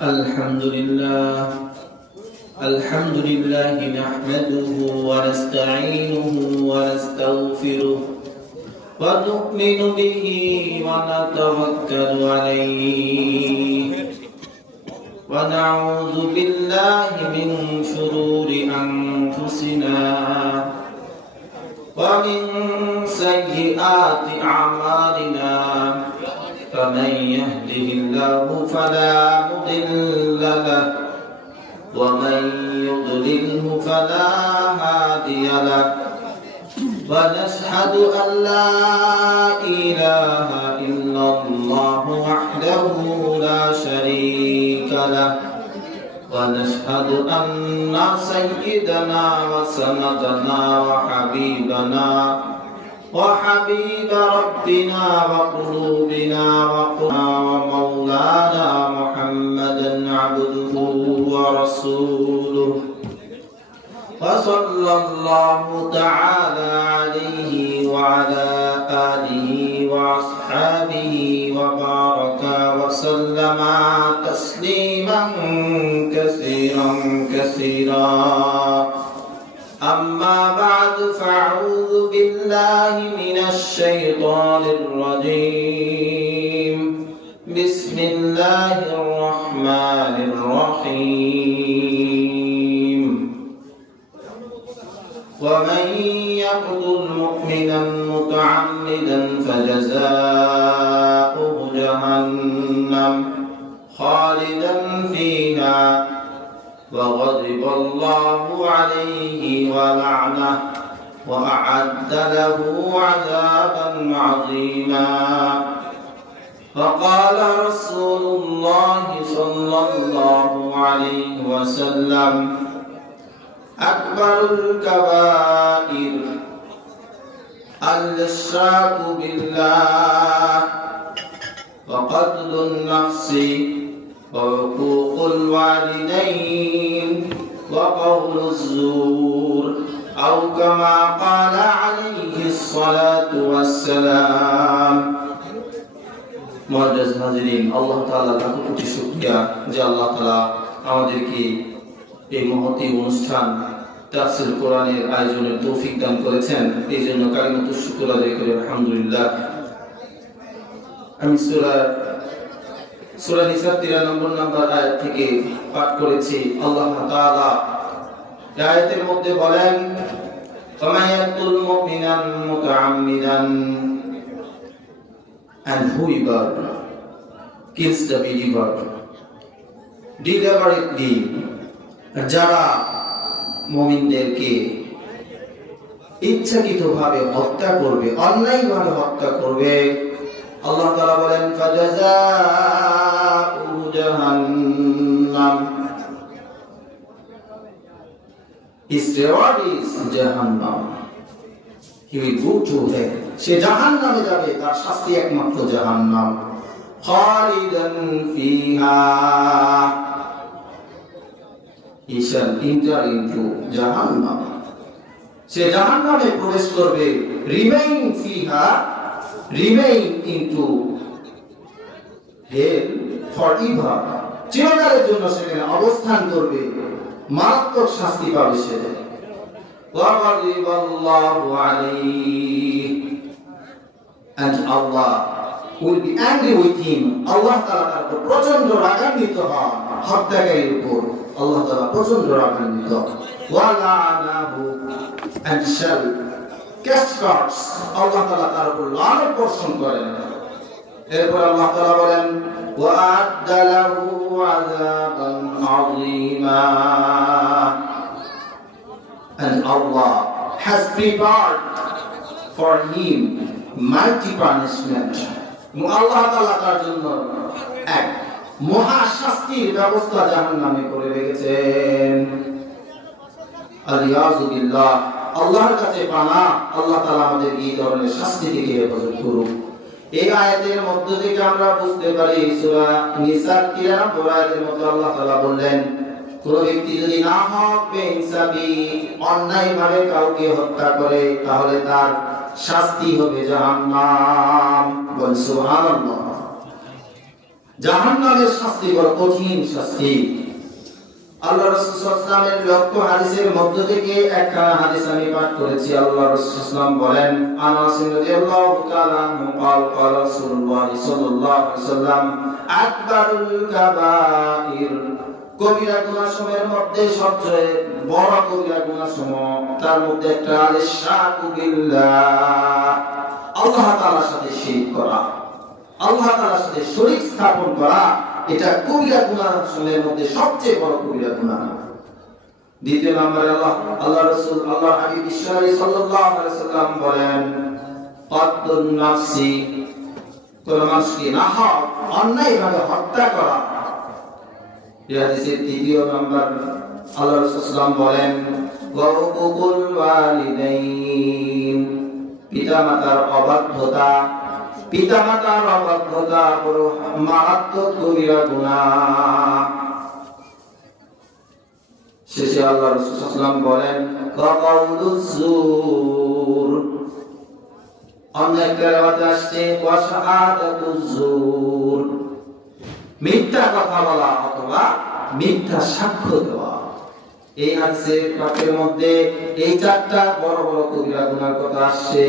الحمد لله نحمده ونستعينه ونستغفره ونؤمن به ونتوكل عليه ونعوذ بالله من شرور أنفسنا ومن سيئات أعمالنا فمن يهده الله فلا مضل له ومن يضلله فلا هادي له ونشهد أن لا إله إلا الله وحده لا شريك له ونشهد أن سيدنا وسندنا وحبيب ربنا وقلوبنا ومولانا محمدا عبده ورسوله وصلى الله تعالى عليه وعلى آله وأصحابه وبارك وسلم تسليما كثيرا أما بعد فأعوذ بالله من الشيطان الرجيم بسم الله الرحمن الرحيم ومن يقتل مؤمنا متعمدا فجزاؤه جهنم خالدا فيها وغضب الله عليه ولعنه وأعد له عذابا عظيما وقال رسول الله صلى الله عليه وسلم أكبر الكبائر الإشراك بالله وقتل النفس وعقوق الوالدين وقول الزور أو كما قال عليه الصلاة والسلام মুআজ্জাজ হাজিরিন, আল্লাহ তাআলা লাখ কোটি শুকরিয়া যে আল্লাহ তাআলা আমাদেরকে এই মহতী অনুষ্ঠান তাফসীর কোরআনের আয়োজনের তৌফিক দান করেছেন। এই জন্য কালিমাতুশ শুকর আদায় করি আলহামদুলিল্লাহ। আমি সূরা নিসা 93 নম্বর আয়াত থেকে পাঠ করেছি। আল্লাহ তাআলা এই আয়াতের মধ্যে বলেন, ফামায়াতুল মুমিনান মুতাআম্মিদান, and whoever kills the believer deliberately, যারা মুমিনদেরকে ইচ্ছাকৃতভাবে হত্যা করবে, অন্যায়ভাবে হত্যা করবে, আল্লাহ তাআলা বলেন ফাজাযাউহু জাহান্নাম, his reward is Jahannam, he will go to hell, সে জাহান্নামে যাবে, তার শাস্তি একমাত্র জাহান্নাম, খালিদান ফিহা, he shall enter into Jahannam, সে জাহান্নামে প্রবেশ করবে, remain ফিহা, remain into hell forever, চিরকালের জন্য সেখানে অবস্থান করবে, মারাত্মক শাস্তি পাবে সে। وَغَضِبَ اللَّهُ عَلَيْهِ, and Allah will be angry with him, আল্লাহ তাআলা তার উপর প্রচন্ড রাগান্বিত হন, হত্যাকারীর উপর আল্লাহ তাআলা প্রচন্ড রাগান্বিত। وَلَعَنَهُ, and shall cast curse, আল্লাহ তাআলা তার উপর লানত বর্ষণ করেন। এরপর আল্লাহ তাআলা বলেন وَأَعَدَّ لَهُ عَذَابًا عَظِيمًا, and Allah has prepared for him mighty punishment, আল্লাহ তাআলা তার জন্য এক মহা শাস্তির ব্যবস্থা জাহান্নামে করে রেখেছেন। আলিয়াযু বিল্লাহ, আল্লাহর কাছে পানা, আল্লাহ তাআলা আমাদের এই ধরনের শাস্তি থেকে হেফাজত করুন। এই আয়াতের মধ্য থেকে আমরা বুঝতে পারি সূরা নিসা 93 আয়াতের মধ্যে আল্লাহ তাআলা বললেন, কোন ব্যক্তি যদি না হক বেইনসাফি অন্যায়ভাবে কাউকে হত্যা করে তাহলে তার শাস্তি হবে জাহান্নাম। বল সুবহানাল্লাহ। জাহান্নামের শাস্তি বড় কঠিন শাস্তি। আল্লাহ রাসূল সাল্লাল্লাহু আলাইহি ওয়াসাল্লামের লক্ষ হাদিসের মধ্য থেকে একটা হাদিস আমি পাঠ করেছি। আল্লাহ রাসূল সাল্লাল্লাহু আলাইহি ওয়াসাল্লাম বলেন, আনাস রাদিয়াল্লাহু তাআলা আনহু قال قال رسول الله صلى الله عليه وسلم আকবারুল কাবাইর, কবিরা গুনাহের মধ্যে সবচেয়ে বড় কবিরা গুনাহ তার মধ্যে একটা আল-ইশরাকু বিল্লাহ, আল্লাহ তাআলার সাথে শিরক করা, আল্লাহ তাআলার সাথে শরীক স্থাপন করা। এটা কবিরা গুনাহের মধ্যে সবচেয়ে বড় কবিরা গুনাহ। দ্বিতীয় নম্বরে আল্লাহ রাসূল আল্লাহ হাবিব বিশ্বনবী সাল্লাল্লাহু আলাইহি ওয়াসাল্লাম বলেন, কতলুন নাফসি, কোন মানুষকে নাহক অন্যায়ভাবে হত্যা করা। এই হাদিসের তৃতীয় নম্বর আল্লাহ রাসূল সাল্লাল্লাহু বলেন, ওয়াকুকুল ওয়ালিদাইন, পিতামাতার অবাধ্যতা, পিতামাতার অবাধ্যতা বড় মারাত্মক কবিরা গুনাহ। শেষে আল্লাহ রাসূল সাল্লাল্লাহু আলাইহি ওয়াসাল্লাম বলেন, কাউলুজ জুর, অনেক রাওয়াতে আসছে ওয়া শাহাদাতুজ জুর, মিথ্যা কথা বলা অথবা মিথ্যা সাক্ষ্য দেওয়া। এই হাদিসের পাঠের মধ্যে এই চারটা বড় বড় কবিরা গুনাহর কথা আসছে।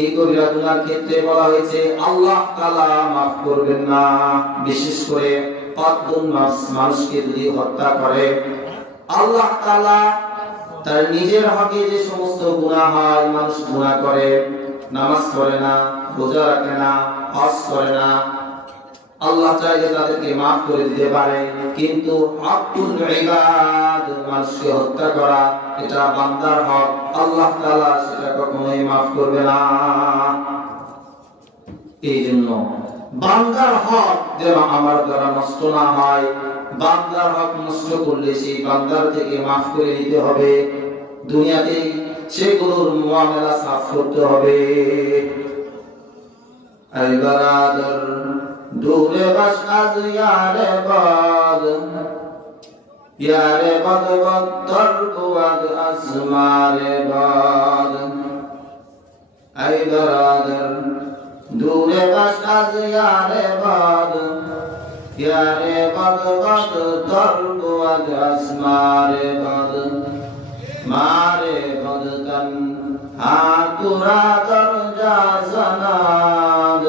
এই কবিরা গুনাহর ক্ষেত্রে বলা হয়েছে আল্লাহ তাআলা মাফ করবেন না। বিশেষ করে কতলুন নাফস, মানুষকে যদি হত্যা করে, আল্লাহ তাআলা তার নিজের হকে যে সমস্ত গুনাহ হয়, মানুষ গুনাহ করে, নামাজ পড়ে না, রোজা রাখে না, হজ করে না, আল্লাহ চাইলে তাদেরকে মাফ করে দিতে পারে। কিন্তু হকুল ইবাদ, মানুষকে হত্যা করা, এটা বান্দার হক, আল্লাহ তাআলা সেটা কখনোই মাফ করবে না। এই জন্য বান্দার হক যেন আমার দ্বারা নষ্ট না হয়, বান্দার হক নষ্ট করলে সেই বান্দার থেকে মাফ করে নিতে হবে, দুনিয়াতে সেগুলোর মুআমালা সাফ করতে হবে। আই বারাদার দূরে বাস আজ ইয়ারে বাদ, ইয়ারে বাদ বদর কুয়াদ আসমারে বাদ। আই বারাদার দূরে বাস আজ ইয়ারে বাদ, ইয়ারে বাদ বদর কুয়াদ আসমারে বাদ। মারে বদতন হাতুরা দরজা জানাদ,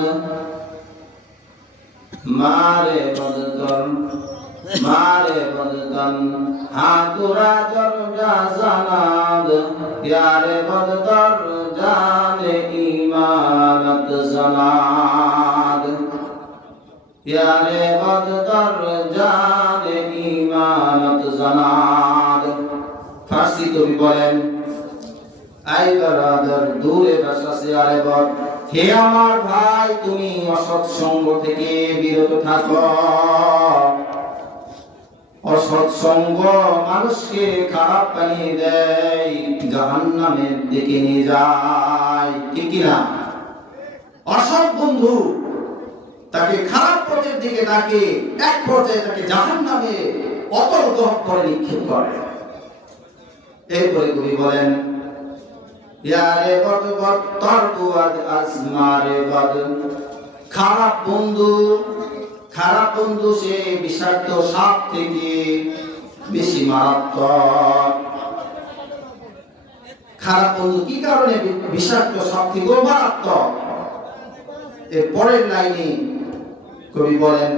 মারে বদতন, মারে বদতন হাতুরা দরজা জানাদ। ইয়ারে বদতর জানে ইমানত জানাদ, ইয়ারে বদতর জানে ইমানত জানাদ। ফার্সি কবি বলেন, আই বারাদার দূরে বাসাসে আরে বদ, হে আমার ভাই তুমি অসৎ সঙ্গ থেকে বিরত থাকো। অসৎ সঙ্গ মানুষকে খারাপ বানিয়ে দেয়, জাহান্নামের দিকে নিয়ে যায়, ঠিক কি না? অসৎ বন্ধু তাকে খারাপ পথের দিকে ডাকে, এক পর্যায়ে তাকে জাহান্নামে অতল গহ্বর করে নিক্ষেপ করে। এরপরে কবি বলেন, ইয়ারে বদ বদর কুয়াদ আসমারে বদ, খারাপ বন্ধু, খারাপ বন্ধু সে বিষাক্ত সাপ থেকে বেশি মারাত্মক। খারাপ বন্ধু কি কারণে বিষাক্ত সাপ থেকে মারাত্মক? এর পরের লাইনে কবি বলেন,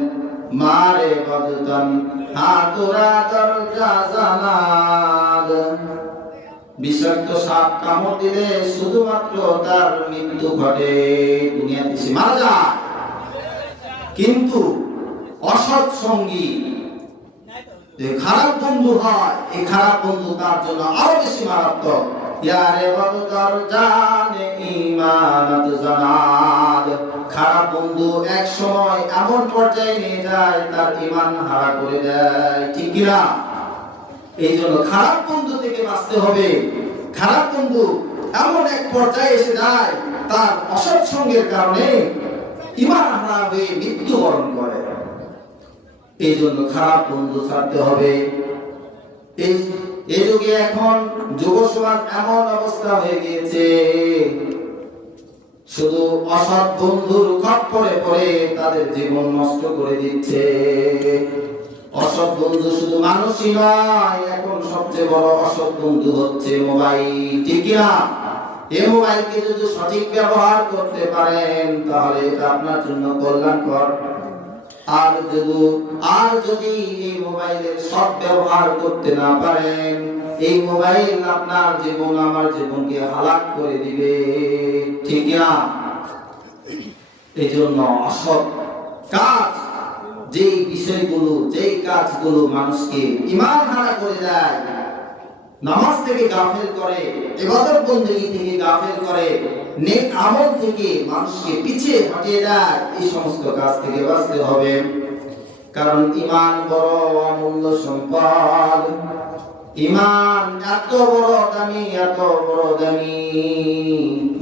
মারে বদতন হাতুরা দরজা জানাদ, বিষাক্ত সাপ কামড় দিলে শুধুমাত্র তার মৃত্যু ঘটে, দুনিয়াতে সে মারা যায়। কিন্তু অসৎ সঙ্গী যে খারাপ বন্ধু হয়, এই খারাপ বন্ধু তার জন্য আরো বেশি মারাত্মক। ইয়ারে বদর জানে ইমানত জানাদ, খারাপ বন্ধু এক সময় এমন পর্যায়ে নিয়ে যায় তার ঈমান হারা করে দেয়, ঠিক কি না? এই জন্য খারাপ বন্ধু থেকে বাঁচতে হবে। খারাপ বন্ধু এমন এক পর্যায়ে এসে যায় তার অসৎ সঙ্গের কারণে ঈমান হারা হয়ে মৃত্যুবরণ করে। এই জন্য খারাপ বন্ধু ছাড়তে হবে। এই যুগে এখন যুব সমাজ এমন অবস্থা হয়ে গিয়েছে, শুধু অসৎ বন্ধুর খপ্পরে পড়ে তাদের জীবন নষ্ট করে দিচ্ছে। অসৎ বন্ধু শুধু মানুষই নয়, এখন সবচেয়ে বড় অসৎ বন্ধু হচ্ছে মোবাইল, ঠিক না? এই মোবাইলকে যদি সঠিক ব্যবহার করতে পারেন তাহলে এটা আপনার জন্য কল্যাণকর। আর যদি এই মোবাইলের সৎ ব্যবহার করতে না পারেন, এই মোবাইল আপনার জীবন আমার জীবনকে হালাক করে দিবে, ঠিক না? এই জন্য অসৎ কাজ, যেই কাজগুলো মানুষকে ঈমান হারা করে দেয়, নামাজ থেকে গাফেল করে, ইবাদত বندگی থেকে গাফেল করে, নেক আমল থেকে মানুষকে পিছিয়ে হটিয়ে দেয়, এই সমস্ত কাজ থেকে বাঁচতে হবে। কারণ ঈমান বড় অমূল্য সম্পদ। ঈমান এত বড় দামি,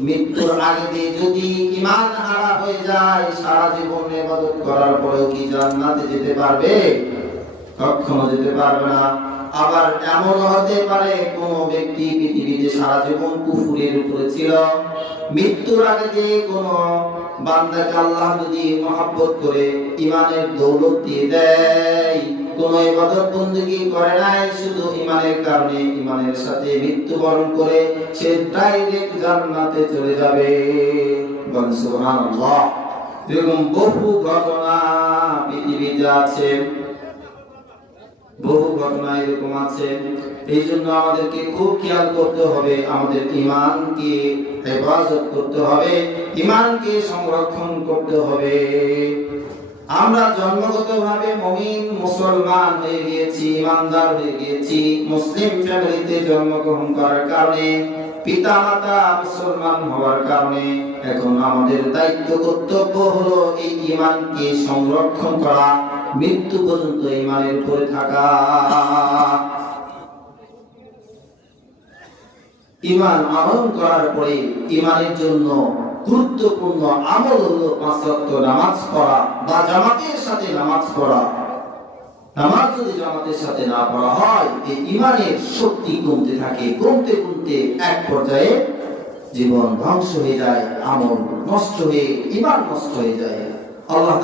মৃত্যুর আগে যদি ঈমান হারা হয়ে যায়, সারা জীবন ইবাদত করার পরেও কি জান্নাতে যেতে পারবে? কখনো যেতে পারবে না। আবার এমন হতে পারে কোন ব্যক্তি পৃথিবীতে সারা জীবন কুফরের উপরে ছিল, মৃত্যুর আগে যে কোন বান্দাকে আল্লাহ যদি মহব্বত করে ঈমানের দৌলত দিয়ে দেয়, কোন ইবাদত বندگی করে নাই, শুধু ঈমানের কারণে ঈমানের সাথে মৃত্যুবরণ করে সে ডাইরেক্ট জান্নাতে চলে যাবে। বলেন সুবহানাল্লাহ। এরকম বহু ঘটনা পৃথিবীতে আছে, বহু ঘটনা এরকম আছে। এই জন্য আমাদেরকে খুব খেয়াল করতে হবে, আমাদের ঈমানকে হেফাজত করতে হবে, ঈমানকে সংরক্ষণ করতে হবে। আমরা জন্মগতভাবে মুমিন মুসলমান হয়ে গিয়েছি, ঈমানদার হয়ে গিয়েছি, মুসলিম ফ্যামিলিতে জন্মগ্রহণ করার কারণে, পিতামাতা মুসলমান হওয়ার কারণে এখন আমাদের দায়িত্ব কর্তব্য হলো এই ঈমানকে সংরক্ষণ করা, মৃত্যু পর্যন্ত ঈমানের উপরে থাকা। ঈমান আমল করার পরে ঈমানের জন্য গুরুত্বপূর্ণ আমল হলো 5 ওয়াক্ত নামাজ পড়া বা জামাতের সাথে নামাজ পড়া। নামাজ যদি জামাতের সাথে না পড়া হয়, এই ঈমানের শক্তি কমতে থাকে, কমতে এক পর্যায়ে জীবন ধ্বংস হয়ে যায়, আমল নষ্ট হয়ে ঈমান নষ্ট হয়ে যায়। আল্লাহ